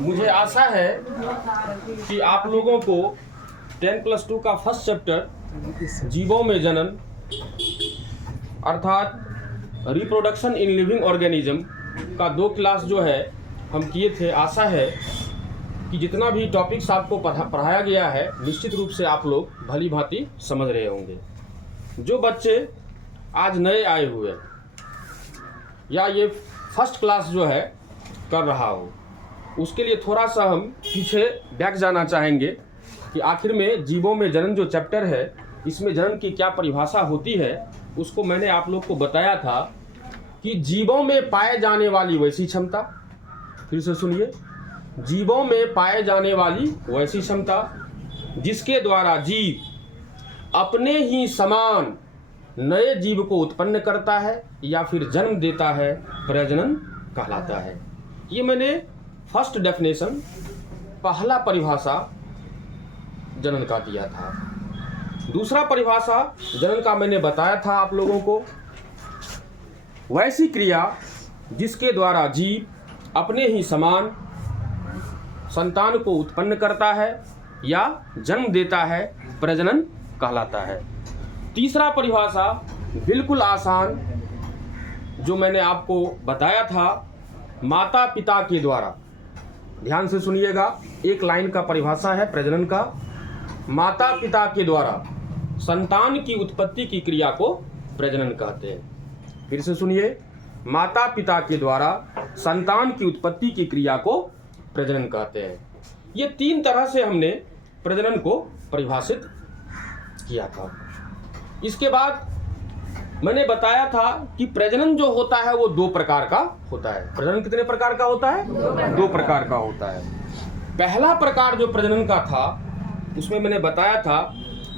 मुझे आशा है कि आप लोगों को 10+2 का फर्स्ट चैप्टर जीवों में जनन अर्थात रिप्रोडक्शन इन लिविंग ऑर्गेनिज्म का 2 क्लास जो है हम किए थे। आशा है कि जितना भी टॉपिक्स आपको पढ़ाया गया है निश्चित रूप से आप लोग भली भांति समझ रहे होंगे। जो बच्चे आज नए आए हुए या ये फर्स्ट क्लास जो है कर रहा हो, उसके लिए थोड़ा सा हम पीछे बैक जाना चाहेंगे कि आखिर में जीवों में जनन जो चैप्टर है इसमें जनन की क्या परिभाषा होती है। उसको मैंने आप लोग को बताया था कि जीवों में पाए जाने वाली वैसी क्षमता, फिर से सुनिए, जीवों में पाए जाने वाली वैसी क्षमता जिसके द्वारा जीव अपने ही समान नए जीव को उत्पन्न करता है या फिर जन्म देता है, प्रजनन कहलाता है। ये मैंने फर्स्ट डेफिनेशन, पहला परिभाषा जनन का दिया था। दूसरा परिभाषा जनन का मैंने बताया था आप लोगों को, वैसी क्रिया जिसके द्वारा जीव अपने ही समान संतान को उत्पन्न करता है या जन्म देता है, प्रजनन कहलाता है। तीसरा परिभाषा बिल्कुल आसान जो मैंने आपको बताया था, माता पिता के द्वारा, ध्यान से सुनिएगा, एक लाइन का परिभाषा है प्रजनन का। माता पिता के द्वारा संतान की उत्पत्ति की क्रिया को प्रजनन कहते हैं। फिर से सुनिए, माता पिता के द्वारा संतान की उत्पत्ति की क्रिया को प्रजनन कहते हैं। ये 3 तरह से हमने प्रजनन को परिभाषित किया था। इसके बाद मैंने बताया था कि प्रजनन जो होता है वो 2 प्रकार का होता है। प्रजनन कितने प्रकार का होता है? 2 प्रकार का होता है। पहला प्रकार जो प्रजनन का था उसमें मैंने बताया था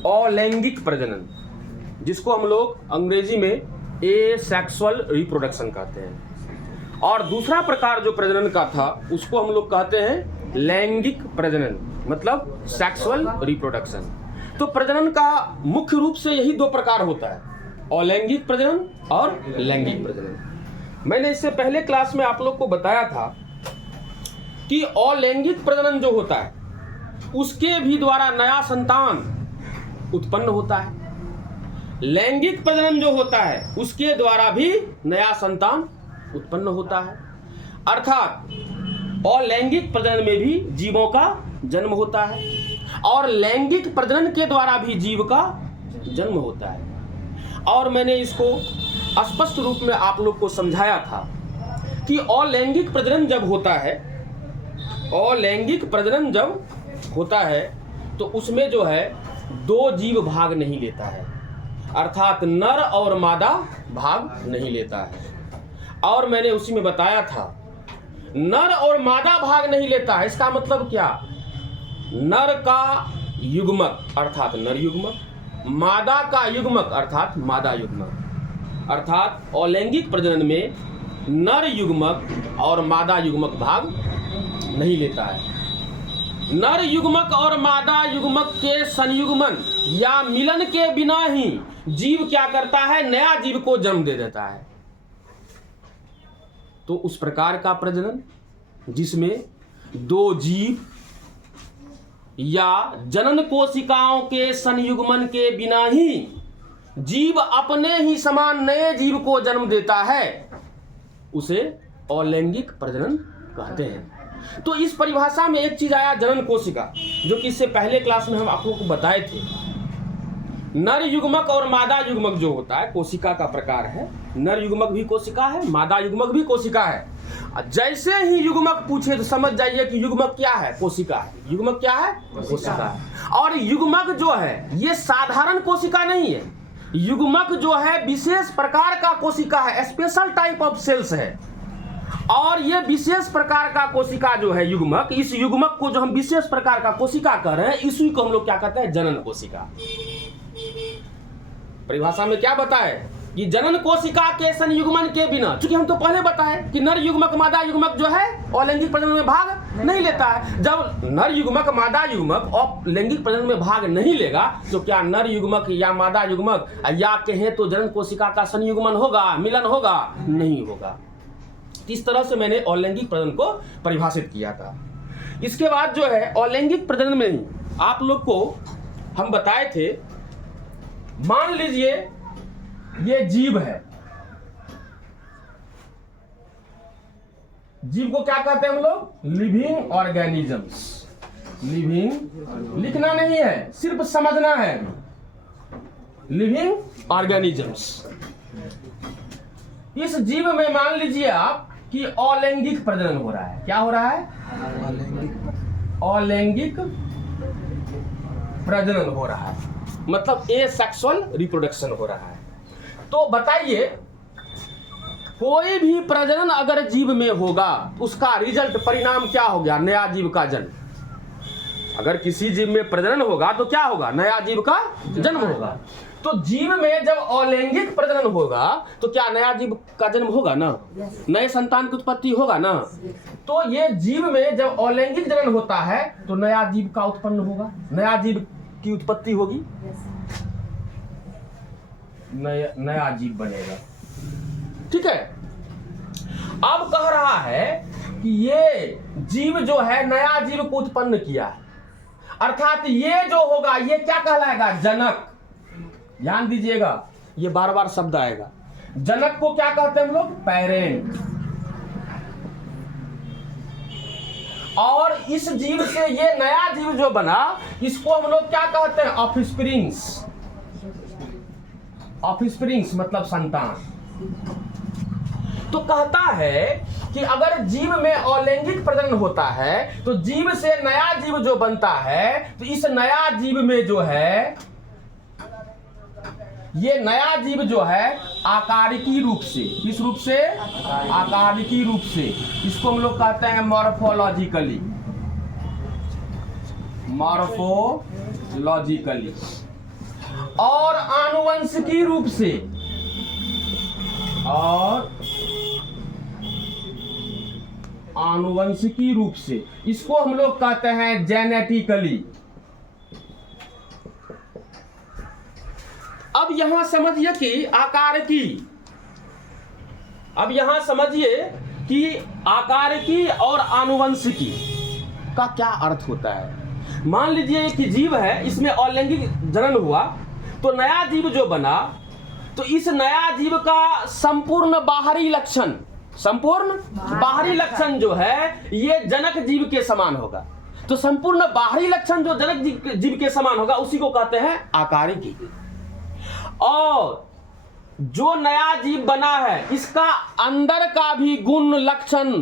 अलैंगिक प्रजनन, जिसको हम लोग अंग्रेजी में एसेक्सुअल रिप्रोडक्शन कहते हैं। और दूसरा प्रकार जो प्रजनन का था उसको हम लोग कहते हैं लैंगिक प्रजनन, मतलब सेक्सुअल रिप्रोडक्शन। तो प्रजनन का मुख्य रूप से यही 2 प्रकार होता है, अलैंगिक प्रजनन और लैंगिक प्रजनन। मैंने इससे पहले क्लास में आप लोग को बताया था कि अलैंगिक प्रजनन जो होता है उसके भी द्वारा नया संतान उत्पन्न होता है, लैंगिक प्रजनन जो होता है उसके द्वारा भी नया संतान उत्पन्न होता है। अर्थात अलैंगिक प्रजनन में भी जीवों का जन्म होता है और लैंगिक प्रजनन के द्वारा भी जीव का जन्म होता है। और मैंने इसको स्पष्ट रूप में आप लोग को समझाया था कि अलैंगिक प्रजनन जब होता है, अलैंगिक प्रजनन जब होता है तो उसमें जो है 2 जीव भाग नहीं लेता है, अर्थात नर और मादा भाग नहीं लेता है। और मैंने उसी में बताया था नर और मादा भाग नहीं लेता है, इसका मतलब क्या? नर का युग्मक अर्थात नर युग्मक, मादा का युग्मक अर्थात मादा युग्मक। अर्थात अलैंगिक प्रजनन में नर युग्मक और मादा युग्मक भाग नहीं लेता है। नर युग्मक और मादा युग्मक के संयुग्मन या मिलन के बिना ही जीव क्या करता है? नया जीव को जन्म दे देता है। तो उस प्रकार का प्रजनन जिसमें 2 जीव या जनन कोशिकाओं के संयुग्मन के बिना ही जीव अपने ही समान नए जीव को जन्म देता है, उसे अलैंगिक प्रजनन कहते हैं। तो इस परिभाषा में एक चीज आया, जनन कोशिका, जो कि इससे पहले क्लास में हम आप लोगों को बताए थे। नर युग्मक और मादा युग्मक जो होता है कोशिका का प्रकार है, नर युग्मक भी कोशिका है, मादा युग्मक भी कोशिका है। जैसे ही युग्मक पूछे तो समझ जाइए कि युग्मक क्या है? कोशिका है। युग्मक क्या है? कोशिका है। और युग्मक जो है ये साधारण कोशिका नहीं है, युग्मक जो है विशेष प्रकार का कोशिका है, स्पेशल टाइप ऑफ सेल्स है। और ये विशेष प्रकार का कोशिका जो है युग्मक, इस युग्मक को जो हम विशेष प्रकार का कोशिका कह रहे हैं, इसी को हम लोग क्या कहते हैं? जनन कोशिका। परिभाषा में क्या बताए कि जनन कोशिका के संयुग्मन के बिना, चूंकि हम तो पहले बताए कि नर युग्मक मादा युग्मक जो है अलैंगिक प्रजनन में भाग नहीं लेता है। जब नर युग्मक मादा युग्मक और लैंगिक प्रजनन में भाग नहीं लेगा तो क्या नर युग्मक या मादा युग्मक या कहें तो जनन कोशिका का संयुग्मन होगा, मिलन होगा? नहीं होगा। इस तरह से मैंने अलैंगिक प्रजनन को परिभाषित किया था। इसके बाद जो है अलैंगिक प्रजनन में ही आप लोग को हम बताए थे, मान लीजिए ये जीव है, जीव को क्या कहते हैं हम लोग? Living organisms. लिविंग लिखना नहीं है, सिर्फ समझना है। Living organisms. इस जीव में मान लीजिए आप कि अलैंगिक प्रजनन हो रहा है। क्या हो रहा है? अलैंगिक प्रजनन हो रहा है, मतलब एसेक्सुअल रिप्रोडक्शन हो रहा है। तो बताइए, कोई भी प्रजनन अगर जीव में होगा, उसका रिजल्ट, परिणाम क्या हो गया? नया जीव का जन्म। अगर किसी जीव में प्रजनन होगा तो क्या होगा? नया जीव का जन्म होगा। तो जीव में जब अलैंगिक प्रजनन होगा तो क्या नया जीव का जन्म होगा ना? नए संतान की उत्पत्ति होगा ना? तो ये जीव में जब अलैंगिक जनन होता है तो नया जीव का उत्पन्न होगा, नया जीव की उत्पत्ति होगी, नया जीव बनेगा। ठीक है। अब कह रहा है कि ये जीव जो है नया जीव को उत्पन्न किया, अर्थात ये जो होगा ये क्या कहलाएगा? जनक। ध्यान दीजिएगा, ये बार बार शब्द आएगा। जनक को क्या कहते हैं हम लोग? पेरेंट। और इस जीव से ये नया जीव जो बना, इसको हम लोग क्या कहते हैं? ऑफस्प्रिंग्स। ऑफस्प्रिंग्स मतलब संतान। तो कहता है कि अगर जीव में अलैंगिक प्रजनन होता है तो जीव से नया जीव जो बनता है, तो इस नया जीव में जो है, ये नया जीव जो है आकारिकी रूप से, किस रूप से? आकारिकी रूप से। इसको हम लोग कहते हैं मॉर्फोलॉजिकली। मॉर्फोलॉजिकली। और आनुवंशिकी रूप से, और आनुवंशिकी रूप से, इसको हम लोग कहते हैं जेनेटिकली। अब यहां समझिए कि आकारिकी, अब यहां समझिए कि आकारिकी और आनुवंशिकी का क्या अर्थ होता है। मान लीजिए कि जीव है, इसमें अलैंगिक जनन हुआ तो नया जीव जो बना, तो इस नया जीव का संपूर्ण बाहरी लक्षण, संपूर्ण बाहरी लक्षण जो है ये जनक जीव के समान होगा। तो संपूर्ण बाहरी लक्षण जो जनक जीव के समान होगा उसी को कहते हैं आकारिकी। और जो नया जीव बना है इसका अंदर का भी गुण लक्षण